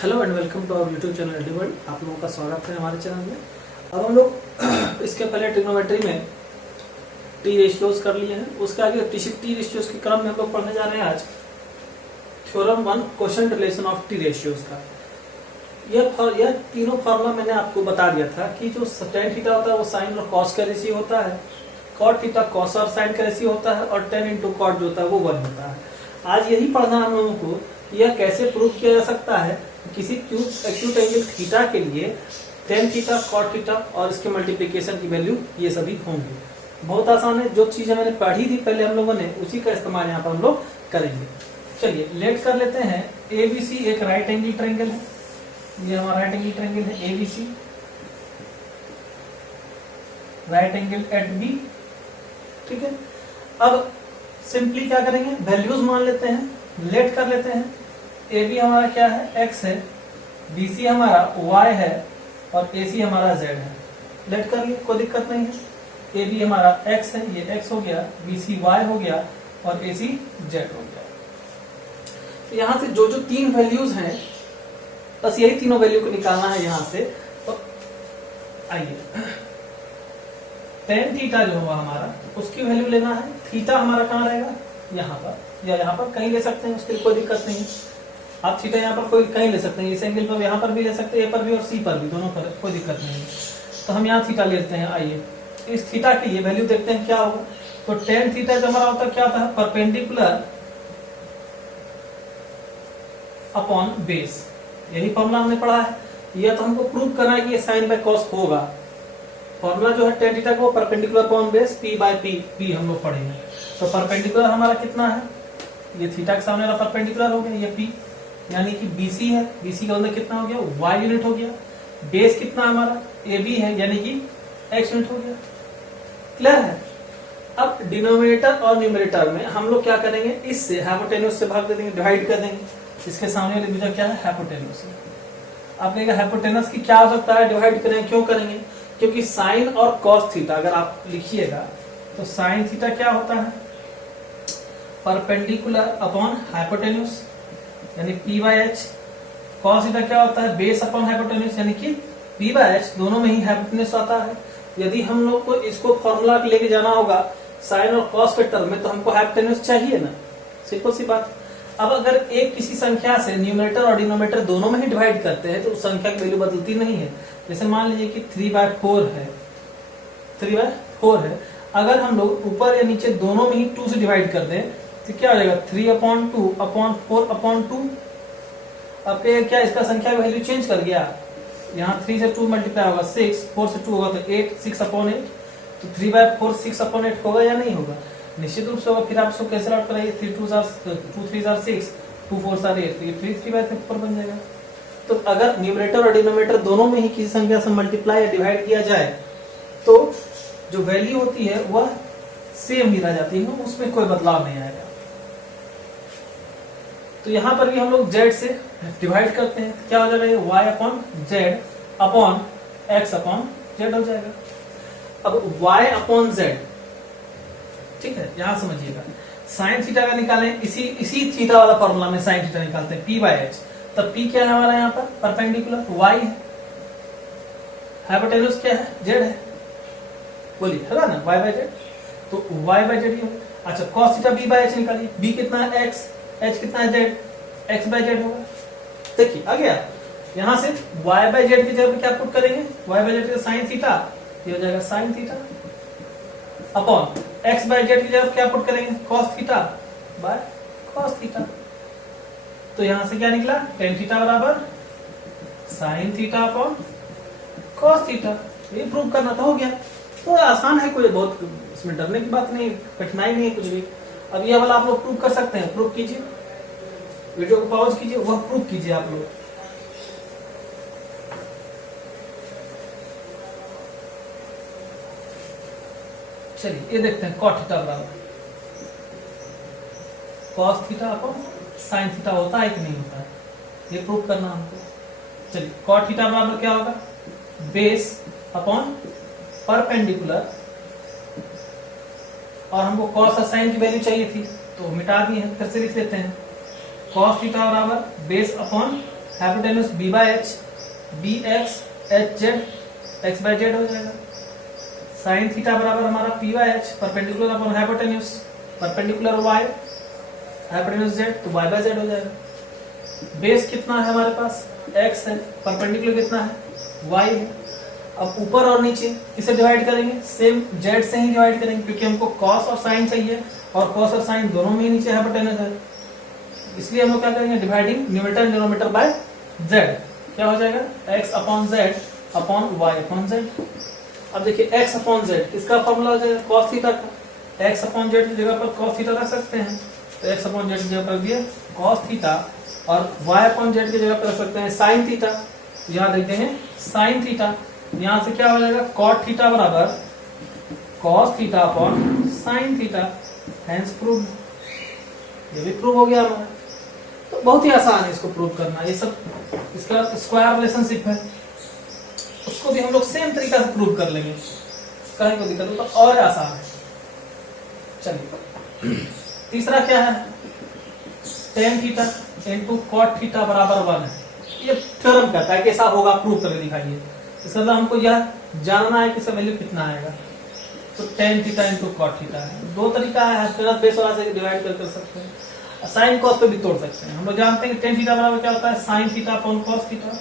Hello and welcome to our YouTube channel AD World. आप लोगों का स्वागत है हमारे चैनल में। अब हम लोग इसके पहले ट्रिग्नोमेट्री में टी रेशियोज कर लिए हैं, उसके आगे टी रेशियोज के क्रम में हम लोग पढ़ने जा रहे हैं आज theorem 1 quotient relation of T ratios का। यह तीनों फॉर्मूला मैंने आपको बता दिया था कि जो tan थीटा होता है वो साइन और कॉस का रेशियो होता है, cot थीटा कॉस और साइन का रेशियो होता है, और tan इंटू कॉट जो होता है वो 1 होता है। आज यही पढ़ना हम लोगों को, यह कैसे प्रूव किया जा सकता है किसी एक्यूट एंगल थीटा के लिए tan थीटा cot थीटा और इसके मल्टीप्लिकेशन की वैल्यू ये सभी होंगे। बहुत आसान है, जो चीजें मैंने पढ़ी थी पहले हम लोगों ने उसी का इस्तेमाल यहाँ पर हम लोग करेंगे। चलिए लेट कर लेते हैं। ABC एक राइट एंगल ट्रायंगल है, ये हमारा राइट एंगल ट्रायंगल है ABC, right angle at B। ठीक है, अब सिंपली क्या करेंगे, वैल्यूज मान लेते हैं, लेट कर लेते हैं। AB हमारा क्या है, x है, BC हमारा y है और AC हमारा z है। लेट कर लिए, कोई दिक्कत नहीं है। AB हमारा x है, ये x हो गया, BC y हो गया और AC z हो गया। तो यहां से जो जो तीन वैल्यूज हैं, बस यही तीनों वैल्यू को निकालना है यहां से। तो आइए, tan थीटा जो होगा हमारा उसकी वैल्यू लेना है। थीटा हमारा कहाँ रहेगा, यहाँ पर या यहाँ पर कहीं ले सकते हैं, उसके लिए कोई दिक्कत नहीं। आप थीटा यहाँ पर कोई कहीं ले सकते हैं, इस एंगल पर यहाँ पर भी ले सकते हैं, ए पर भी और सी पर भी, दोनों पर कोई दिक्कत नहीं। तो हम यहाँ थीटा लेते हैं। आइए इस थीटा की ये वैल्यू देखते हैं क्या होगा। तो tan थीटा जो हमारा होता है क्या होता है, परपेंडिकुलर अपॉन बेस। यही फॉर्मूला हमने पढ़ा है। यह तो हमको प्रूव करना है कि ये साइन बाय कॉस होगा। फॉर्मूला जो है tan थीटा को perpendicular upon base p by p हम लोग पढ़ेंगे। तो परपेंडिकुलर हमारा कितना है, ये थीटा के सामने वाला परपेंडिकुलर हो गया, ये p यानी कि BC है, BC का मतलब कितना हो गया, y यूनिट हो गया। बेस कितना हमारा AB है यानी कि x यूनिट हो गया। क्लियर है। अब डिनोमिनेटर और न्यूमरेटर में हम लोग क्या करेंगे, इससे हाइपोटेन्यूज से भाग दे देंगे, डिवाइड कर देंगे। इसके सामने वाली भुजा क्या है, हाइपोटेन्यूज। आप कहेंगे हाइपोटेन्यूज की क्या हो सकता है, डिवाइड करेंगे। क्यों करेंगे, क्योंकि साइन और कॉस थीटा अगर आप लिखिएगा तो साइन थीटा क्या होता है, परपेंडिकुलर अपॉन हाइपोटेन्यूज यानी p by h। Cos theta क्या होता है, बेस अपॉन हाइपोटेन्यूज यानी कि p बाय h। दोनों में ही हाइपोटेन्यूज आता है। यदि हम लोग को इसको फॉर्मूला लेके जाना होगा साइन और कॉस के टर्म में, तो हमको हाइपोटेन्यूज चाहिए ना, सिंपल सी बात। अब अगर एक किसी संख्या से न्यूमरेटर और डिनोमिनेटर दोनों में ही डिवाइड करते हैं तो उस संख्या की वैल्यू बदलती नहीं है। जैसे मान लीजिए कि 3/4 है, 3/4 है। अगर हम लोग ऊपर या नीचे दोनों में ही 2 से डिवाइड कर दें तो क्या हो जाएगा, 3/2 अपॉन 4/2। अब क्या इसका संख्या का वैल्यू चेंज कर गया, यहाँ 3 से 2 मल्टीप्लाई होगा 6, 4 से 2 होगा तो 8, 6/8। तो 3/4 6/8 होगा या नहीं होगा, निश्चित रूप से होगा। फिर आप इसको कैसे आउट कराइए, 3 2 3 6, 2 4 8, तो ये 3/4 बन जाएगा। तो अगर न्यूमरेटर और डिनोमिनेटर दोनों में ही किसी संख्या से मल्टीप्लाई या डिवाइड किया जाए तो जो वैल्यू होती है वह सेम ही रह जाती है, उसमें कोई बदलाव नहीं आएगा। तो यहां पर भी हम लोग z से डिवाइड करते हैं, क्या हो जाएगा, y upon z upon x upon Z हो जाएगा। अब y अपॉन जेड, ठीक है, यहां समझिएगा। साइन थीटा का निकालें, इसी थीटा वाला फॉर्मूला में साइन थीटा निकालते हैं p बाय h। तब p क्या है हमारा यहाँ पर, परपेंडिकुलर y है, हाइपोटेन्यूज क्या है, z है, बोलिए है ना, y बाय z। तो y बाय z ही। अच्छा, cos theta b by h निकालिए, b कितना है x, h कितना है z, x बाय z होगा। देखिए आ गया। यहां से y बाय z की जगह क्या पुट करेंगे, y बाय z का साइन थीटा, ये हो जाएगा sine theta, upon x by z की जगह क्या पुट करेंगे, cos theta by cos theta. तो यहां से क्या निकला, tan थीटा बराबर sine theta upon cos theta. ये प्रूव करना तो हो गया। तो आसान है, कोई बहुत इसमें डरने की बात नहीं, कठिनाई नहीं है कुछ भी। अब ये वाला आप लोग प्रूव कर सकते हैं, प्रूव कीजिए, वीडियो को पॉज कीजिए, वह प्रूव कीजिए आप लोग। चलिए ये देखते हैं, cot थीटा बराबर cos theta upon sine theta होता है कि नहीं होता है, ये प्रूव करना हमको। चलिए cot थीटा बराबर क्या होगा, बेस अपॉन परपेंडिकुलर, और हमको cos और साइन की वैल्यू चाहिए थी तो मिटा दी है, फिर से लिख लेते हैं। cos थीटा बराबर base upon hypotenuse b by h, b x h z x by z हो जाएगा। साइन थीटा बराबर हमारा p by h, perpendicular upon hypotenuse, perpendicular y, hypotenuse z, तो वाई बाय जेड हो जाएगा। बेस कितना है हमारे पास, एक्स है, परपेंडिकुलर कितना है, वाई है। अब ऊपर और नीचे किसे डिवाइड करेंगे, सेम जेड से ही डिवाइड करेंगे, क्योंकि हमको कॉस और साइन चाहिए, और कॉस और साइन दोनों में ही नीचे हाइपोटेन्यूज है, इसलिए हम लोग क्या करेंगे, dividing numerator denominator by z. क्या हो जाएगा, x upon z upon y upon z. अब देखिए एक्स अपॉन जेड किसका फॉर्मूला हो जाएगा, कॉस थीटा का। एक्स अपॉन जेड की जगह पर कॉस थीटा रख सकते हैं, तो एक्स अपॉन जेड की जगह पर दिया कॉस थीटा, और वाई अपॉन जेड की जगह पर रख सकते हैं साइन थीटा। यहाँ देखते हैं साइन थीटा, यहाँ से क्या हो जाएगा, कॉट थीटा बराबर cos theta upon sine theta, hence prove. ये भी प्रूव हो गया हमारा। तो बहुत ही आसान है इसको प्रूव करना, ये सब। इसके बाद स्क्वायर रिलेशनशिप है, उसको भी हम लोग सेम तरीका से प्रूव कर लेंगे, कहीं को दिक्कत तो और आसान है। चलिए तीसरा क्या है, tan theta into cot theta बराबर 1 है। ये थ्योरम कहता है कि ऐसा होगा, प्रूव करके दिखाइए। इसका मतलब हमको यह जानना है कि इसका वैल्यू कितना आएगा। तो tan theta into cot theta है, दो तरीका है, बेस वाला से डिवाइड कर सकते हैं, साइन कॉस पे भी तोड़ सकते हैं। हम लोग जानते हैं कि टेन थीटा बराबर क्या होता है, sign theta upon cos theta,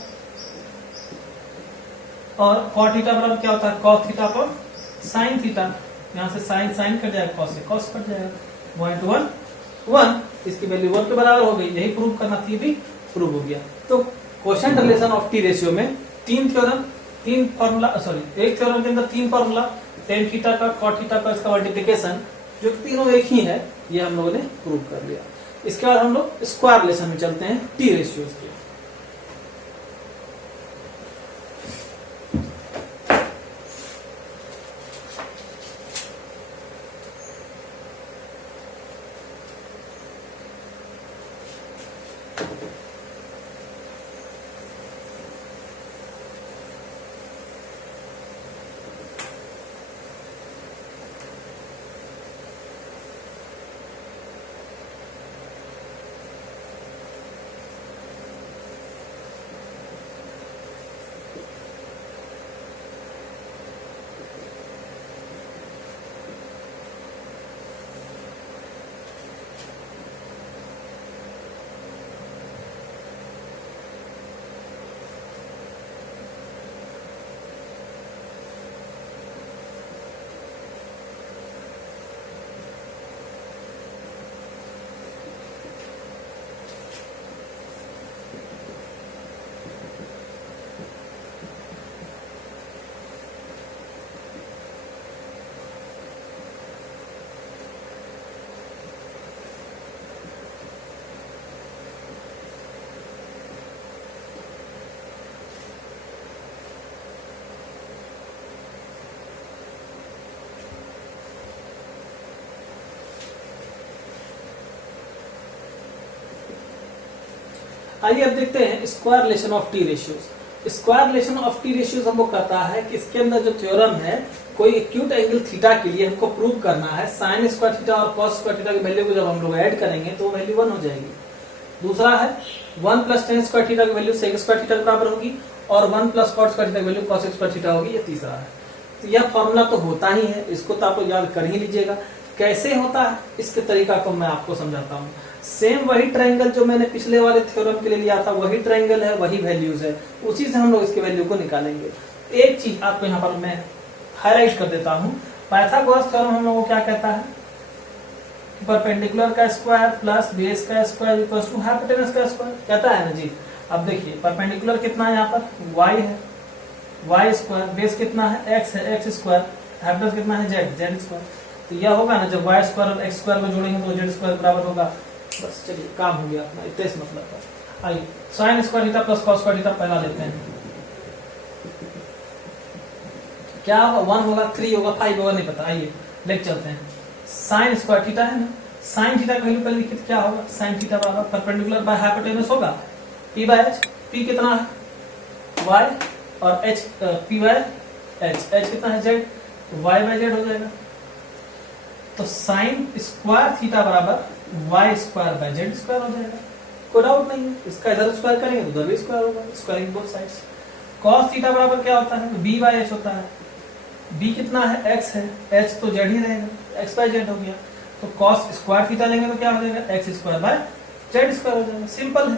और कॉट थीटा बराबर क्या होता है, cos theta upon sine theta. यहाँ से साइन साइन कट जाएगा, कॉस से कॉस कट जाएगा, 1 to 1 1, इसकी वैल्यू 1 के बराबर हो गई। यही प्रूव करना थी, भी प्रूव हो गया। तो quotient relation of T ratio में तीन थ्योरम, तीन फॉर्मूला, सॉरी एक थ्योरम के अंदर तीन फॉर्मूला, टेन थीटा का, कॉट थीटा का, इसका मल्टीप्लिकेशन, जो तीनों एक ही है, ये हम लोगों ने प्रूव कर लिया। इसके बाद हम लोग स्क्वायर रिलेशन में चलते हैं टी रेशियोज के। आइए अब देखते हैं square relation of T ratios. Square relation of T ratios हमको कहता है कि इसके अंदर जो थ्योरम है, कोई एक्यूट एंगल थीटा के लिए हमको प्रूव करना है, साइन स्क्वायर थीटा और कॉस स्क्वायर थीटा की वैल्यू को जब हम लोग ऐड करेंगे तो वैल्यू 1 हो जाएगी। दूसरा है 1 प्लस टेन स्क्वायर थीटा की वैल्यू सेक स्क्वायर थीटा के बराबर होगी, और 1 प्लस कॉट स्क्वायर थीटा की वैल्यू कॉस स्क्वायर थीटा होगी। ये तीसरा है। तो यह फॉर्मूला तो होता ही है, इसको तो आपको याद कर ही लीजिएगा। कैसे होता है इसके तरीका को मैं आपको समझाता हूँ। सेम वही ट्रायंगल जो मैंने पिछले वाले थ्योरम के लिए लिया था, वही ट्रायंगल है, वही वैल्यूज है, उसी से हम लोग इसके वैल्यू को निकालेंगे। एक चीज आपको यहाँ पर मैं हाईलाइट कर देता हूँ, पाइथागोरस थ्योरम हम लोग को क्या कहता है, परपेंडिकुलर का स्क्वायर प्लस बेस का स्क्वायर इक्वल्स टू हाइपोटेनस का स्क्वायर कहता है ना जी। अब देखिए परपेंडिकुलर कितना है, यहाँ पर y है, y स्क्वायर, बेस कितना है x है, x स्क्वायर, हाइपोटेनस कितना है z, z स्क्वायर। तो यह होगा ना, जब y स्क्वायर और x स्क्वायर को जोड़ेंगे तो z स्क्वायर बराबर होगा। बस चलिए काम हो गया अपना, इतने से मतलब था। आइए sine square theta plus cos square theta पहला लेते हैं। क्या होगा, 1 होगा, 3 होगा, 5 होगा, नहीं पता। आइए लेके चलते हैं। साइन स्क्वायर थीटा है ना, साइन थीटा का वैल्यू पहले लिखिए, क्या होगा, साइन थीटा बराबर परपेंडिकुलर बाय हाइपोटेनस होगा p बाय h। p कितना है y, और h p by h, h कितना है z, तो y बाय z हो जाएगा। तो साइन स्क्वायर थीटा बराबर y square by z square हो जाएगा। कोई डाउट नहीं है, इसका इधर स्क्वायर करेंगे तो उधर भी स्क्वायर होगा, squaring both sides. cos theta बराबर क्या होता है, b बाय h होता है। b कितना है, x है, h तो z ही रहेगा, x बाय z हो गया। तो cos स्क्वायर थीटा लेंगे तो क्या हो जाएगा, x square by z square हो जाएगा, सिंपल है।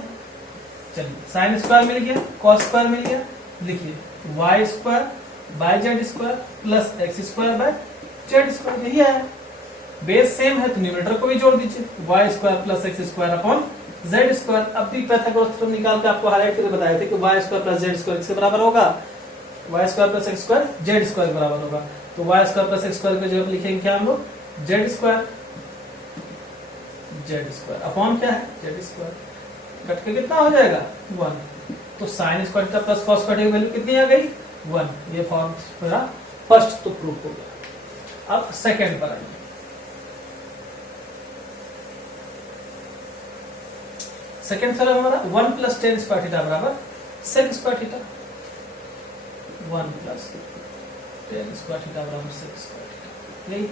चलिए साइन स्क्वायर मिल गया, cos स्क्वायर मिल गया, लिखिए y square by z square plus x square by z square, यही आया। बेस सेम है तो न्यूमरेटर को भी जोड़ दीजिए, y square plus x square upon z square. अब भी पाइथागोरस थ्योरम निकाल के आपको हाईलाइट करके बताए थे कि y square plus z square किसके बराबर होगा, y square plus x square z square के बराबर होगा। तो y square plus x square की जगह लिखेंगे क्या हम लोग, z स्क्वायर अपॉन क्या है, z स्क्वायर, कट के कितना हो जाएगा 1। तो sine square theta plus cos square की वैल्यू कितनी आ गई 1। ये फॉर्म मेरा फर्स्ट तो प्रूफ हो गया। अब सेकंड पर आइए, सेकंड थ्योरम हमारा 1 प्लस टेन स्क्वायर थीटा बराबर sec square theta, 1 plus tan square theta बराबर सेक स्क्वायर थीटा। यही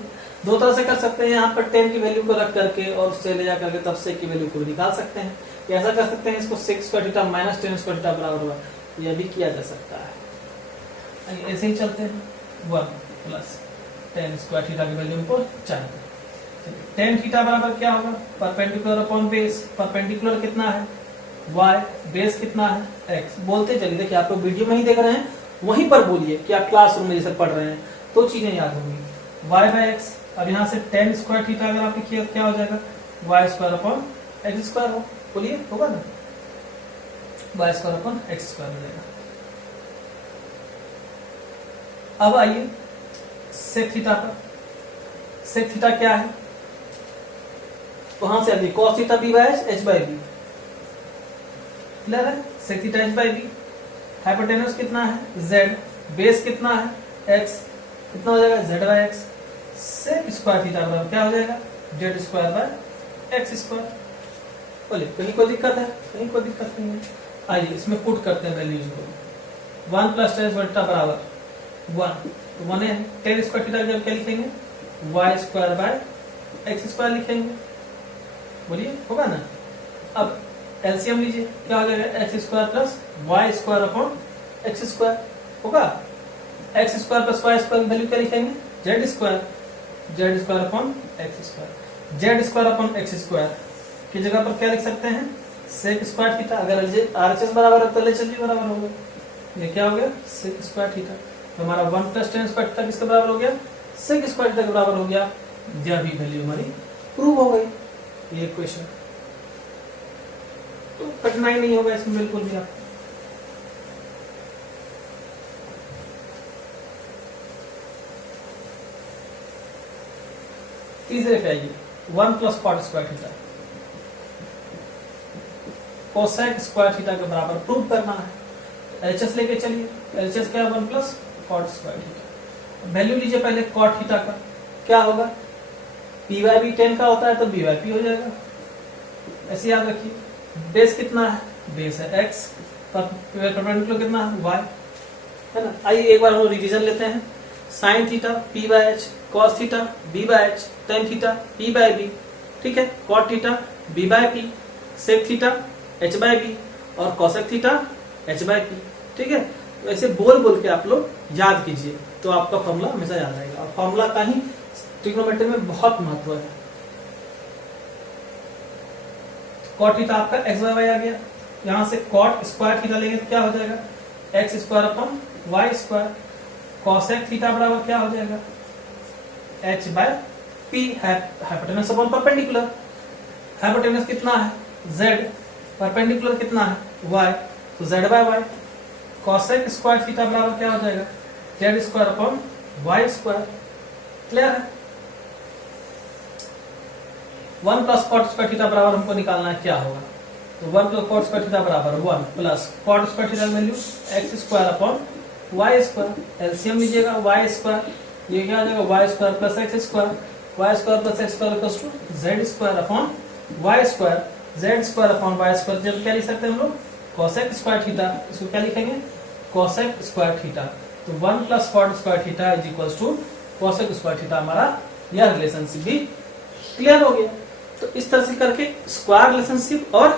दो तरह से कर सकते हैं, यहाँ पर टेन की वैल्यू को रख करके और उससे ले जा करके तब सेक की वैल्यू को भी निकाल सकते हैं, या ऐसा कर सकते हैं इसको sec square theta minus tan square theta बराबर हुआ, यह भी किया जा सकता है। ऐसे ही चलते हैं, 1 प्लस टेन स्क्वायर थीटा की वैल्यू हमको चाहिए। टेन थीटा बराबर क्या होगा, परपेंडिकुलर अपॉन बेस, परपेंडिकुलर कितना है y, बेस कितना है x। बोलते चलिए, देखिए आप लोग वीडियो में ही देख रहे हैं, वहीं पर बोलिए कि आप क्लासरूम में जैसे पढ़ रहे हैं तो चीजें याद होंगी। y बाय x, अब यहाँ से टेन स्क्वायर थीटा अगर आपने किया क्या हो जाएगा, y square upon x square हो, बोलिए होगा ना, y square upon x square हो जाएगा। अब आइए सेक थीटा पर, सेक थीटा क्या है, वहां से अभी cos theta b by h by b, clear है, sec theta h by b। Hypotenuse कितना है z, बेस कितना है x, कितना हो जाएगा z by x। Sec square theta बराबर क्या हो जाएगा, z square by x square. बोलिए कहीं कोई दिक्कत है, कहीं कोई दिक्कत नहीं है। आइए इसमें पुट करते हैं वैल्यूज को, 1 प्लस टेन स्क्वायर थीटा बराबर 1, तो 1 है, टेन स्क्वायर थीटा जब क्या लिखेंगे, y square by x square लिखेंगे, बोलिए होगा ना। अब एलसीएम लीजिए, क्या हो जाएगा, x square plus y square upon x square होगा, x square plus y square की वैल्यू क्या लिखेंगे, z square upon x square, z square upon x square की जगह पर क्या लिख सकते हैं, सेक स्क्वायर थीटा। अगर आरएचएस बराबर है तो एलएचएस भी बराबर होगा, ये क्या हो गया, सेक स्क्वायर थीटा। तो हमारा 1 प्लस टेन स्क्वायर थीटा किसके बराबर हो गया, सेक स्क्वायर थीटा के बराबर हो गया। यह भी वैल्यू हमारी प्रूव हो गई, ये क्वेश्चन तो कठिनाई नहीं होगा इसमें बिल्कुल भी। आप तीसरे पे आइए, 1 plus cot square theta, cosec square theta के बराबर प्रूव करना है। एलएचएस लेके चलिए, एलएचएस क्या है, 1 plus cot square theta. Value लीजिए पहले कॉट थीटा का, क्या होगा, पी बाई बी 10 का होता है तो बी बाई पी हो जाएगा, ऐसे याद रखिए। बेस कितना है, बेस है x, परपेंडिकुलर कितना है y, है ना। आइए एक बार हम लोग रिवीजन लेते हैं, sine theta p by h, cos theta b by h, tan theta p by b, ठीक है, cot theta b by p, sec theta h by b और cosec theta h by p, ठीक है। तो ऐसे बोल बोल के आप लोग याद कीजिए तो आपका फॉर्मूला हमेशा याद रहेगा, और फॉर्मूला का ही ट्रिग्नोमेट्री में बहुत महत्व है। कॉट थीटा आपका एक्स बाय वाई आ गया, यहां से कॉट स्क्वायर थीटा लेंगे तो क्या हो जाएगा, x square upon y square. Cosec theta बराबर क्या हो जाएगा, h by p, hypotenuse upon perpendicular. Hypotenuse कितना है जेड, परपेंडिकुलर कितना है वाई, तो z by y. Cosec square theta बराबर क्या हो जाएगा, z square upon y square, clear है। 1 प्लस कॉट स्क्वायर थीटा बराबर हमको निकालना है, क्या होगा, तो 1 प्लस कॉट स्क्वायर थीटा बराबर 1 plus cot square theta value x square upon y square. LCM लीजिएगा, वाई स्क्वायर, ये क्या हो जाएगा, y square plus x square, y square plus x square equals to z square upon y square, z square upon y square. जब क्या लिख सकते हैं हम लोग, कोसेक स्क्वायर थीटा, इसको क्या लिखेंगे, कोसेक स्क्वायर थीटा। तो 1 plus cot square theta is equals to cosec square theta. हमारा यह रिलेशनशिप भी क्लियर हो गया। तो इस तरह से करके स्क्वायर रिलेशनशिप और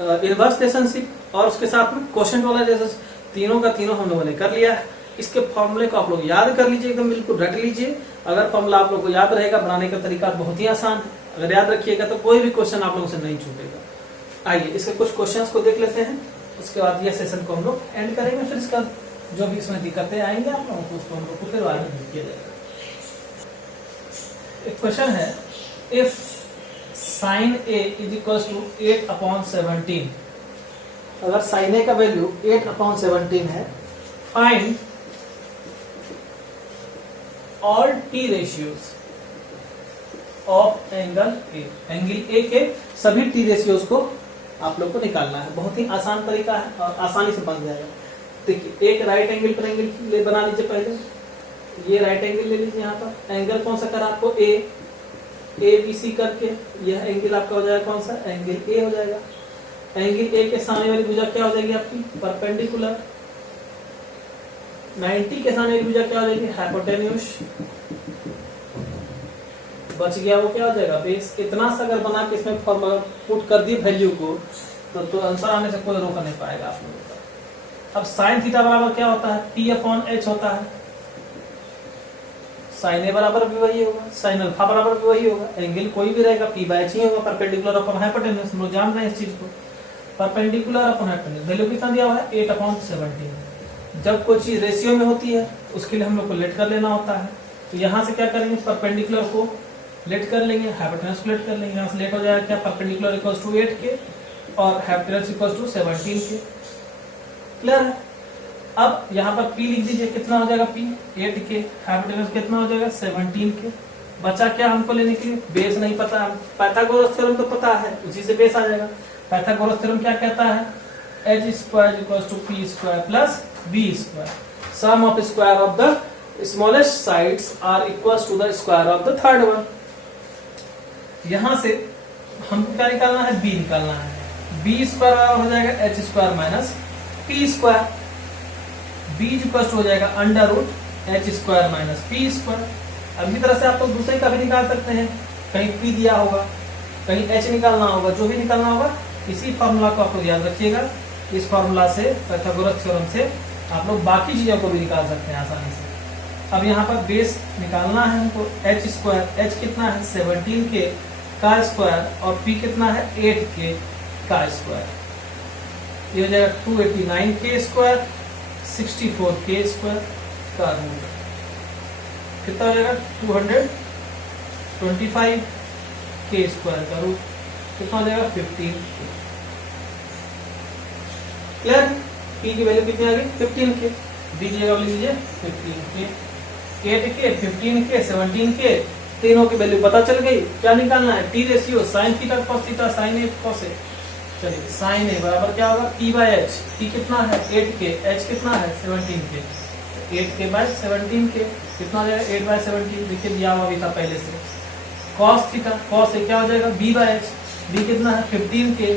इनवर्स रिलेशनशिप और उसके साथ में क्वोशंट वाला रिलेशनशिप, तीनों का तीनों हम लोगों ने कर लिया है। इसके फॉर्मूले को आप लोग याद कर लीजिए, एकदम बिल्कुल रट लीजिए। अगर फॉर्मूला आप लोग को याद रहेगा, बनाने का तरीका बहुत ही आसान है। अगर याद रखिएगा तो कोई भी क्वेश्चन आप लोगों से नहीं छूटेगा। आइए इसके कुछ क्वेश्चंस को देख लेते हैं, उसके बाद ये सेशन को हम लोग एंड करेंगे। फिर इसका जो भी इसमें दिक्कतें आएंगे आप लोगों को, उसको हम लोग को फिर बाद में किया जाएगा। एक क्वेश्चन है, if sin a is equal to 8/17, अगर sin a का वैल्यू 8/17 है, find all t ratios of angle a, angle a के सभी t रेशियोज को आप लोग को निकालना है। बहुत ही आसान तरीका है और आसानी से बन जाएगा। देखिए, एक राइट एंगल ट्रायंगल बना लीजिए। पहले ये राइट एंगल ले लीजिए। यहाँ पर एंगल कौन सा करा आपको, ए बी सी करके, यह एंगल आपका हो जाएगा कौन सा, एंगल ए हो जाएगा। एंगल ए के सामने वाली भुजा क्या हो जाएगी आपकी, परपेंडिकुलर। 90 के सामने वाली भुजा क्या हो जाएगी, हाइपोटेन्यूस। बच गया वो क्या हो जाएगा, बेस। इतना सा अगर बना के इसमें फॉर्मूला पुट कर दी वैल्यू को, तो आंसर आने से कोई रोक नहीं पाएगा आप लोगों का। अब साइन थीटा बराबर क्या होता है, P/H होता है। साइन ए बराबर भी वही होगा, साइन अल्फा बराबर भी वही होगा। एंगल कोई भी रहेगा P/H ही होगा, परपेंडिकुलर अपॉन हाइपोटेन्यूस। हम लोग जान रहे हैं इस चीज को, परपेंडिकुलर अपॉन हाइपोटेन्यूस। वैल्यू कितना दिया हुआ है, 8/17। जब कोई चीज रेशियो में होती है उसके लिए हम लोग को लेट कर लेना होता है। तो यहाँ से क्या करेंगे, परपेंडिकुलर को लेट कर लेंगे, हाइपोटेन्यूस को लेट कर लेंगे। यहाँ से लेट हो जाएगा क्या, परपेंडिकुलर इक्वल्स टू 8 के और हाइपोटेन्यूस इक्वल्स टू 17 के। क्लियर है। अब यहाँ पर P लिख दीजिए, कितना हो जाएगा P, 8 के, हाइपोटेन्यूस कितना हो जाएगा 17 के। बचा क्या हमको लेने के लिए, बेस नहीं पता है। पाइथागोरस थ्योरम तो पता है, उसी से बेस आ जाएगा। पाइथागोरस थ्योरम क्या कहता है, h² equals to p² plus b²। Sum of square of the smallest sides are equals to the square of the third one. यहां से हमको क्या निकालना है, b निकालना है। b² हो जाएगा h² माइनस p²। b हो जाएगा √h² माइनस p²। अब इसी तरह से आप लोग दूसरे का भी निकाल सकते हैं। कहीं p दिया होगा, कहीं h निकालना होगा, जो भी निकालना होगा इसी फॉर्मूला को आप लोग याद रखिएगा। इस फॉर्मूला से, पाइथागोरस थ्योरम से आप लोग बाकी चीजों को भी निकाल सकते हैं आसानी से। अब यहाँ पर बेस निकालना है हमको, h², h कितना है 17 के का स्क्वायर और p कितना है 8 के का स्क्वायर। ये हो जाएगा 289 के स्क्वायर 64 के स्क्वायर का रूट। कितना हो जाएगा 225 के स्क्वायर का रूट। कितना हो जाएगा 15। क्लियर। p की वैल्यू कितनी आ गई 15 के। b की जगह लीजिए 15 के, 8 के, 15 के, 17 के, तीनों की वैल्यू पता चल गई। क्या निकालना है, T ratio sine theta cos theta sine A cos A. चलिए साइन ए बराबर क्या होगा P/H। P कितना है 8 के, H कितना है 17 के, 8 के बाय 17 के कितना हो जाएगा 8/17। देखिए दिया हुआ भी था पहले से। cos थीटा cos ए क्या हो जाएगा B/H। B कितना है 15 के,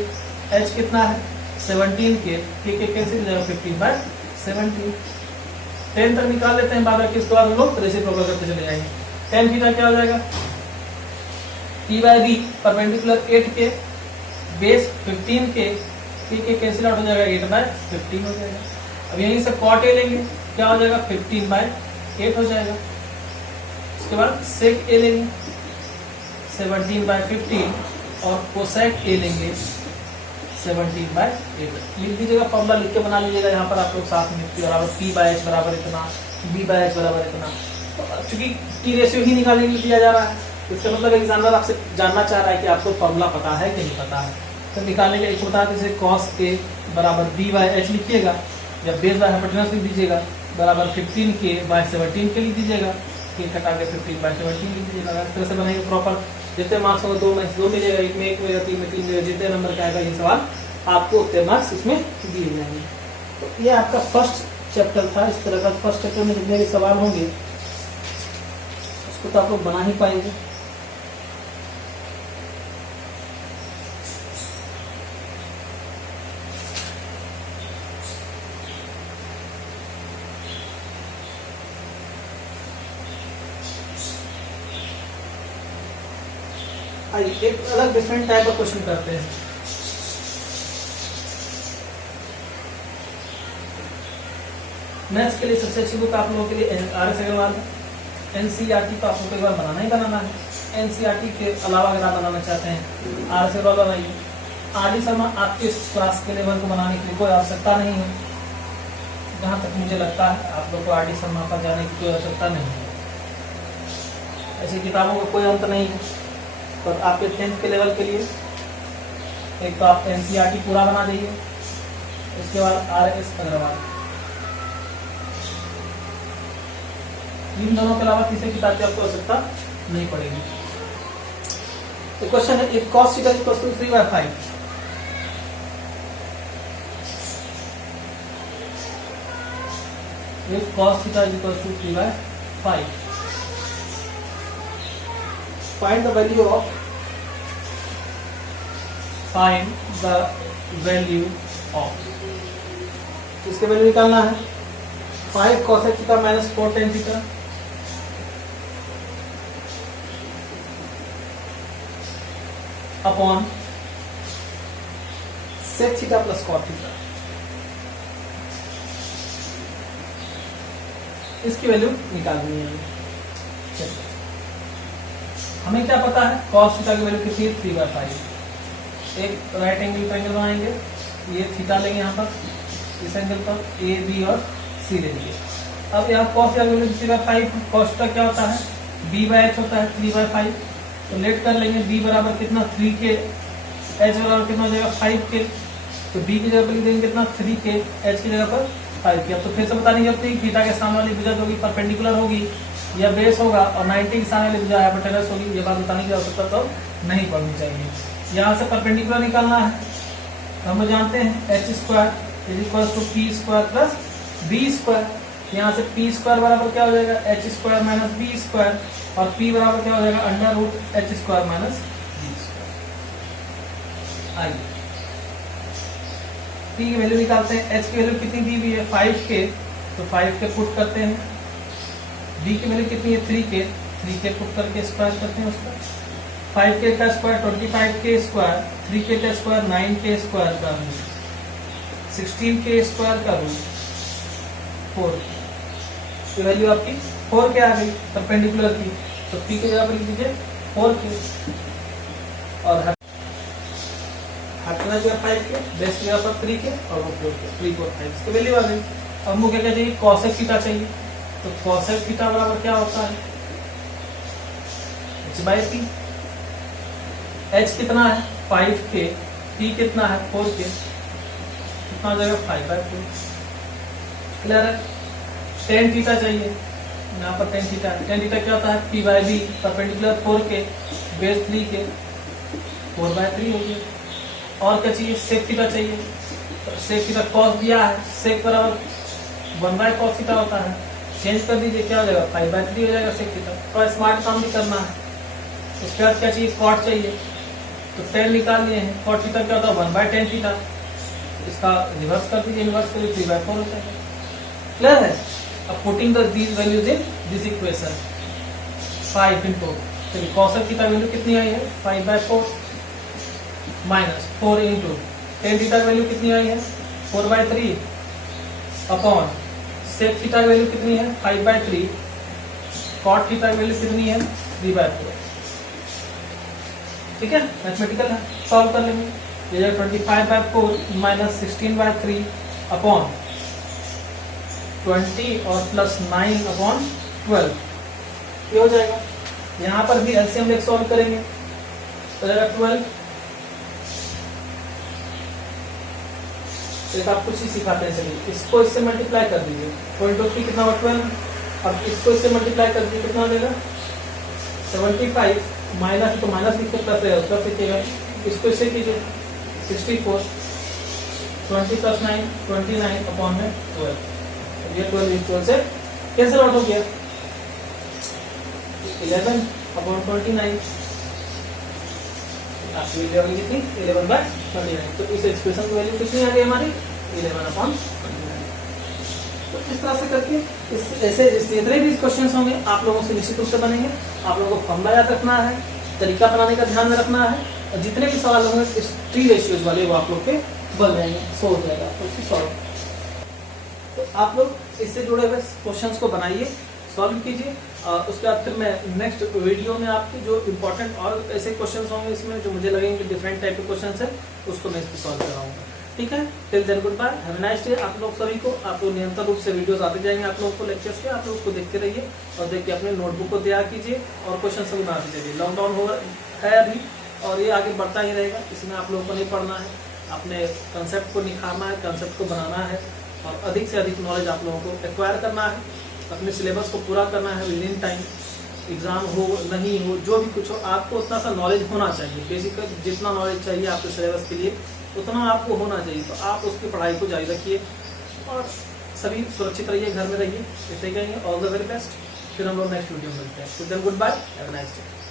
H कितना है 17 के, के कैंसिल हो जाएगा 15/17। 10 तक निकाल लेते हैं, बाद में इसके बाद हम लोग रेसिप्रोकल करते चले जाएंगे। tan थीटा क्या हो जाएगा P/B परपेंडिकुलर 8 के बेस 15 के, के कैंसिल आउट हो जाएगा 8/15 हो जाएगा। अब यहीं से cot a लेंगे, क्या हो जाएगा 15/8 हो जाएगा। उसके बाद sec a लेंगे 17/15 और cosec a लेंगे 17/8। लिख दीजिएगा, फॉर्मूला लिख के बना लीजिएगा यहाँ पर आप लोग साथ में, बराबर P/H बराबर इतना, B/H बराबर इतना। तो चूंकि टी रेशियो ही निकालने के लिए दिया जा रहा है, इसका मतलब एग्जामिनर आपसे जानना चाह रहा है कि आपको फॉर्मूला पता है कि नहीं पता है। तो निकालने के लिए बता जैसे cos a बराबर B/H लिखिएगा, जब बेस बाय हाइपोटेन्यूस लिख दीजिएगा बराबर 15 के बाय 17 के लिख दीजिएगा, के कटा के 15/17 लिख दीजिएगा। इस तरह से बनेंगे प्रॉपर। जितने मार्क्स होंगे 2 में 2 मिलेगा, 1 में 1 मिलेगा, 3 में 3 मिलेगा। जितने नंबर का आएगा ये सवाल आपको उतने मार्क्स इसमें दिए जाएंगे। तो ये आपका फर्स्ट चैप्टर था। इस तरह का फर्स्ट चैप्टर में जितने भी सवाल होंगे उसको तो आप लोग बना ही पाएंगे। एक अलग डिफरेंट टाइप का क्वेश्चन करते हैं। मैथ्स के लिए सबसे अच्छी बुक आप लोगों के लिए RS अग्रवाल है। NCERT तो आप लोगों को एक बार बनाना ही बनाना है। NCERT के अलावा अगर आप बनाना चाहते हैं RS अग्रवाल बनाइए। RD शर्मा आपके क्लास के लेवल को बनाने की कोई आवश्यकता नहीं है। जहाँ तक मुझे लगता है आप लोग को RD शर्मा पर जाने की कोई आवश्यकता नहीं है। ऐसी किताबों का कोई अंत नहीं है। तो आपके 10th के लेवल के लिए एक तो आप NCERT पूरा बना दीजिए, उसके बाद RS अग्रवाल, इन दोनों के अलावा तीसरी किताब की आपको आवश्यकता नहीं पड़ेगी। तो क्वेश्चन है if cos theta equals to 3/5, if cos theta is equals to 3/5, find the value of इसके वैल्यू निकालना है। 5 cos theta minus 4 tan theta upon sec theta plus cot theta, इसकी वैल्यू निकालनी है हमें। क्या पता है cos थीटा की वैल्यू कितनी है 3/5। एक राइट एंगल ट्रायंगल बनाएंगे, ये थीटा लेंगे यहाँ पर, इस एंगल पर A B और C लेंगे। अब यहाँ cos थीटा की वैल्यू 3/5, cos थीटा क्या होता है B/H होता है 3/5। तो लेट कर लेंगे B बराबर कितना 3K, H बराबर कितना हो जाएगा 5K। तो B की जगह पर लिख देंगे कितना 3K, H की जगह पर 5K। अब तो फिर से बताने की जरूरत नहीं, थीटा के सामने वाली भुजा होगी परपेंडिकुलर होगी या बेस होगा, और 90 के सामने वाली भुजा हाइपोटेनस होगी। ये बात बताने की आवश्यकता तो नहीं पड़नी चाहिए। यहाँ से परपेंडिकुलर निकालना है, हम लोग जानते हैं H square is equal to P square plus B square. यहाँ से P स्क्वायर बराबर क्या हो जाएगा H square minus B square, और P बराबर क्या हो जाएगा under root H square minus B square. आइए P की वैल्यू निकालते हैं। H की वैल्यू कितनी दी हुई है 5K, तो 5K पुट करते हैं। B की वैल्यू कितनी है 3K, 3K पुट करके स्क्वायर करते हैं उसका। 5K का स्क्वायर 25K स्क्वायर, 3K का स्क्वायर 9K स्क्वायर का रूट, 16K स्क्वायर का रूट 4। तो वैल्यू आपकी 4K आ गई परपेंडिकुलर की। तो P की जगह पर लिख दीजिए 4K, और हाइपोटेनस जगह 5K, बेस की जगह पर 3K और वो 4K, 3 4 5 इसकी वैल्यू आ गई। अब मुझे क्या चाहिए cosec थीटा चाहिए। तो cosec थीटा बराबर क्या होता है H/P। H कितना है 5K, P कितना है 4K, कितना हो जाएगा 5/4। क्लियर है। tan थीटा चाहिए, यहाँ पर tan थीटा है। tan थीटा क्या होता है P/B, perpendicular 4K, base 3K, 4/3 हो गया। और क्या चाहिए sec थीटा चाहिए। तो sec थीटा cos दिया है, sec बराबर 1/cos थीटा होता है। चेंज कर दीजिए, क्या हो जाएगा 5/3 हो जाएगा sec थीटा। थोड़ा स्मार्ट काम भी करना है। उसके बाद क्या चाहिए cot चाहिए, तो tan निकाल लिए हैं। cot थीटा क्या होता है 1/tan थीटा, इसका रिवर्स कर दीजिए, इनवर्स करिए 3/4 होता है। क्लियर है। अब putting the these values in this equation 5 into, चलिए cosec थीटा वैल्यू कितनी आई है 5/4 minus 4 into tan theta value कितनी आई है 4/3 अपॉन sec थीटा वैल्यू कितनी है 5/3, cot थीटा वैल्यू कितनी है 3/4। ठीक है, मैथमेटिकल है, सॉल्व कर लेंगे। ये 25/4 माइनस 16/3 अपॉन 20 और प्लस 9 अपॉन 12, ये हो जाएगा। यहाँ पर भी एलसीएम लेके सॉल्व करेंगे तो जाएगा 12। एक आप कुछ ही सिखाते हैं, चलिए इसको इससे मल्टीप्लाई कर दीजिए। 23 कितना हुआ 12, अब इसको इससे मल्टीप्लाई कर दीजिए, कितना हो जाएगा 75 माइनस, तो माइनस लिखते प्लस रहेगा, प्लस लिखिएगा। इसको इससे कीजिए 64, 20 प्लस 9 29 अपॉन में 12, ये 12 से कैंसिल आउट हो गया 11 अपॉन 29, आपकी वैल्यू कितनी 11/29। तो इस एक्सप्रेशन की वैल्यू कितनी आ गई हमारी 11/29। तो इस तरह से करके ऐसे जितने भी क्वेश्चंस होंगे आप लोगों से निश्चित रूप से बनेंगे। आप लोगों को फॉर्मूला याद रखना है, तरीका बनाने का ध्यान में रखना है, और जितने भी सवाल होंगे इस 3 रेशियोज वाले वो आप लोग के बन जाएंगे, सॉल्व हो जाएगा। तो सॉल्व तो आप लोग इससे जुड़े हुए क्वेश्चंस को बनाइए, सॉल्व कीजिए। उसके बाद फिर मैं नेक्स्ट वीडियो में आपके जो इम्पोर्टेंट और ऐसे क्वेश्चंस होंगे इसमें जो मुझे लगेंगे डिफरेंट टाइप के क्वेश्चंस है, उसको मैं इस पर सॉल्व कराऊंगा। ठीक है, till then good bye, have a nice day. आप लोग सभी को, आप लोग निरंतर रूप से वीडियोस आते जाएंगे आप लोगों को लेक्चर्स के, आप लोग उसको देखते रहिए और देख के अपने नोटबुक को तैयार कीजिए और क्वेश्चन सभी बनाते जाइए। लॉकडाउन हो है अभी और ये आगे बढ़ता ही रहेगा, इसमें आप लोगों को नहीं पढ़ना है, अपने कंसेप्ट को निखारना है, कंसेप्ट को बनाना है और अधिक से अधिक नॉलेज आप लोगों को एक्वायर करना है, अपने सिलेबस को पूरा करना है विद इन टाइम। एग्जाम हो नहीं हो, जो भी कुछ हो, आपको उतना सा नॉलेज होना चाहिए। बेसिक जितना नॉलेज चाहिए आपके सिलेबस के लिए उतना आपको होना चाहिए, तो आप उसकी पढ़ाई को जारी रखिए और सभी सुरक्षित रहिए, घर में रहिए। इतने कहेंगे, ऑल द वेरी बेस्ट। फिर हम लोग नेक्स्ट वीडियो में मिलते हैं। Good bye, have a nice day.